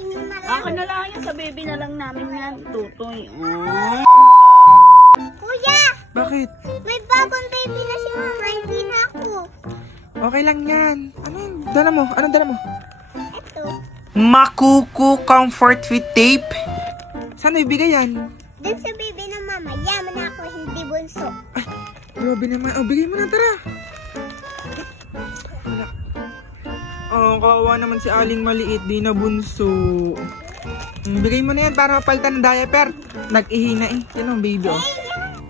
Kasi nyo na lang. Akin na lang yan. Sa baby na lang namin yan. Tutoy. Kuya! Bakit? May bagong baby na si mama. Hindi na ako. Okay lang yan. Ano yun? Dala mo? Anong dala mo? Ito. Makuku Comfort with Tape. Saan ibigay yan? Dun sa baby ng mama. Yaman na ako. Hindi bunso. Ay, grabe naman. Oh, bigay mo na, tara. Wala. Oh, kawawa naman si Aling maliit. Di na bunso. Bigay mo na yan para mapalitan ng diaper. Nag-ihina eh. Yan ang baby, oh.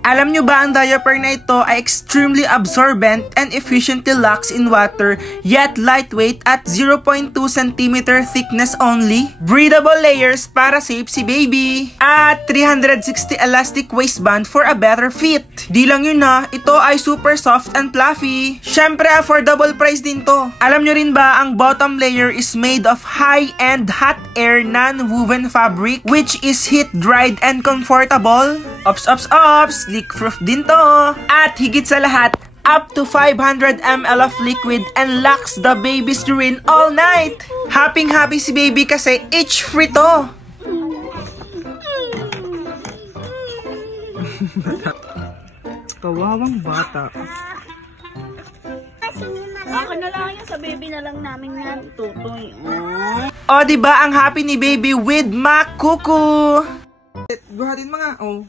Alam nyo ba ang diaper na ito ay extremely absorbent and efficiently locks in water yet lightweight at 0.2 cm thickness only? Breathable layers para safe si baby. At 360 elastic waistband for a better fit. Di lang yun na, ito ay super soft and fluffy. Syempre affordable price din to. Alam nyo rin ba ang bottom layer is made of high-end hot air non-woven fabric which is heat dried and comfortable? Ops, ops, ops! Leak-proof din to. At higit sa lahat, up to 500 ml of liquid and locks the baby's urine all night. Happy si baby kasi itch-free to. Kawawang bata. Kasi nyo na lang. Akin na lang yan. Sa baby na lang namin yan. Tutoy. O, diba ang happy ni baby with Makuku? Buhatin mga, oh.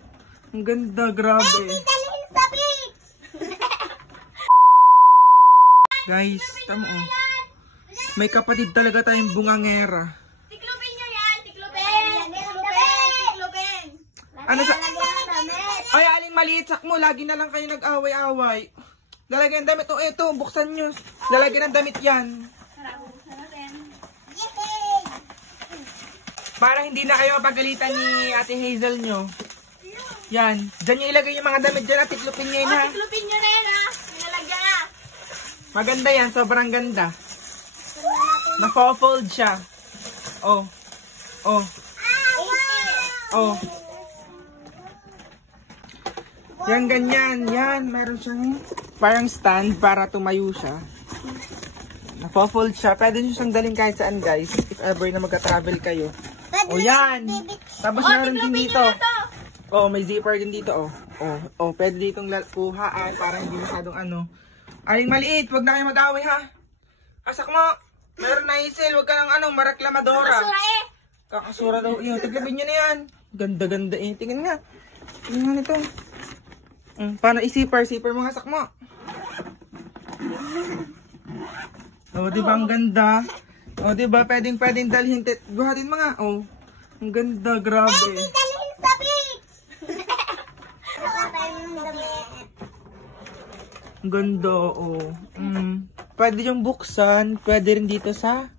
Ang ganda, grabe. Dalhin sa beach. Guys, tamo, oh. May kapatid talaga tayong bungangera. Tiklopin nyo yan. Tiklopin. Tiklopin. Ano sa... Ay, Aling maliit, sakmo. Lagi na lang kayo nag-away-away. Lalagyan ng damit. Oh, eto, buksan nyo. Lalagyan ng damit yan. Para hindi na kayo mapagalitan ni Ate Hazel nyo. Yan. Diyan nyo ilagay yung mga damit dyan at tiklopin nyo yun, ha? Tiklopin nyo na yan, ha. Nilalagyan na. Maganda yan. Sobrang ganda. Naka-fold siya. Oh. Oh. Oh. Yan, ganyan. Yan. Meron siyang parang stand para tumayo siya. Naka-fold siya. Pwede nyo siyang dalhin kahit saan, guys. If ever na magka-travel kayo. Oh, yan. Tapos meron din dito. Oh, may zipper din dito, oh. Oh, pwede ditong kuhaan para hindi masyadong ano. Aling maliit, wag na kayo mag-away, ha? Asak mo. Meron na Hazel, wag ka ng ano, maraklamadora. Kakasura eh. Kakasura daw. Yun, tiglabin nyo na yan. Ganda-ganda eh. Tingnan nga. Tingnan nga nito. Paano i-zipper? Zipper mo, asak mo. Oh, diba ang ganda? Oh, diba? Pwedeng dalhin. Buhatin mo nga. Oh, ang ganda, grabe. Dalhin sa beach. Ang ganda, oh. Pwede yung buksan. Pwede rin dito sa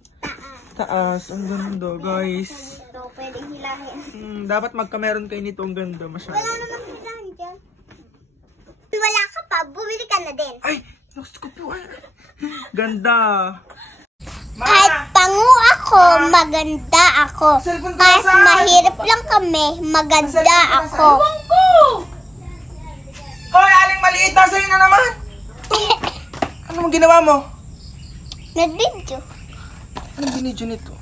taas. Ang ganda, guys. Ito, pwedeng hilahin. Dapat magkameron kayo nito. Ang ganda, masyado. Wala namang hilahin dyan. Wala ka pa, bumili ka na din. Ay! Lost ko po. Ganda. Kahit pangu ako, maganda ako. Cellphone ko Kahit nasaan? mahirap lang kami, maganda ako. Hoy, Aling maliit. Nasa iyo na naman. Ano mong ginawa mo? Nag-video. Anong binidyo nito?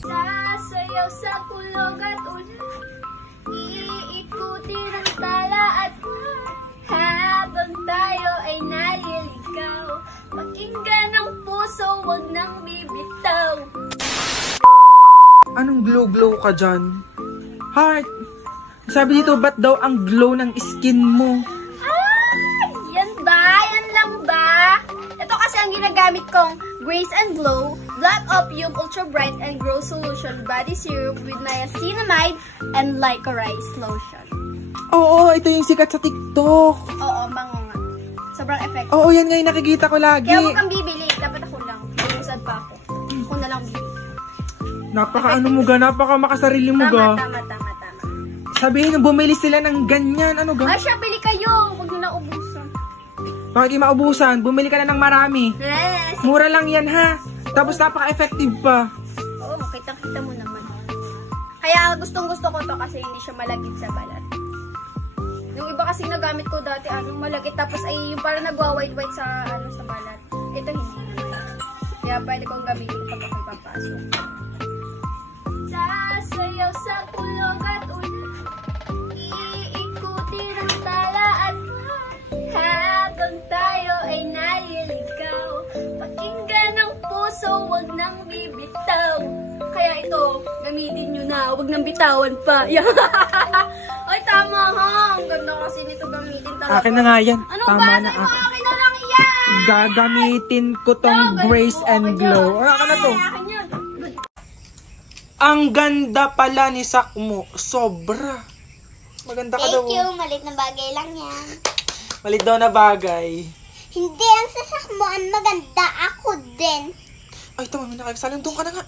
Sasayaw sa kulog at ulan. Iikutin ang tala at habang tayo ay naliligaw. Pakinggan ang puso, wag nang bibitaw. Anong glow-glow ka dyan? Heart. Sabi dito, ba't daw ang glow ng skin mo? Yan ba? Yan lang ba? Ito kasi ang ginagamit kong Grace and Glow Black Opium Ultra Bright and Grow Solution Body Serum with Niacinamide and Licorice Lotion. Oo, ito yung sikat sa TikTok. Oo, bango nga. Sobrang effective. Oo, yan nga yung nakikita ko lagi. Kaya huwag kang bibili. Dapat ako lang. Usad pa ako. Ako na lang bibili. Napaka ano mo ga, napaka makasarili mo ga. Tama. Sabihin nung bumili sila ng ganyan, ano ga? Ay, siya, bili kayo. Huwag nyo na ubusan. Bakit di maubusan? Bumili ka na ng marami. Yes. Mura lang yan, ha? Tapos napaka-effective pa. Oo, kita-kita mo naman. Kaya gustong-gusto ko to kasi hindi siya malagit sa balat. Yung iba kasi nagamit ko dati, malagit. Tapos ay yung parang nagwa-white-white sa, sa balat. Ito hindi. Kaya pwede kong gamitin pag ako'y papasok. So, wag nang bibitaw. Kaya ito, gamitin nyo na. Wag nang bitawan pa. Ay, tama ha. Ang ganda kasi nito gamitin talaga. Akin na nga yan. Anong Tama bagay na mo? akin. Akin na lang yan. Gagamitin ko tong No, Grace ganun. and Okay Glow. yun. Wala ka na to. Ay, akin yun. Ang ganda pala ni Sakmo. Sobra. Maganda ka daw. Thank you. Malit na bagay lang yan. Malit daw na bagay. Hindi, ang sasak mo ang maganda. Ako din. Ay, tama, may nakakasalan. Doon ka na nga.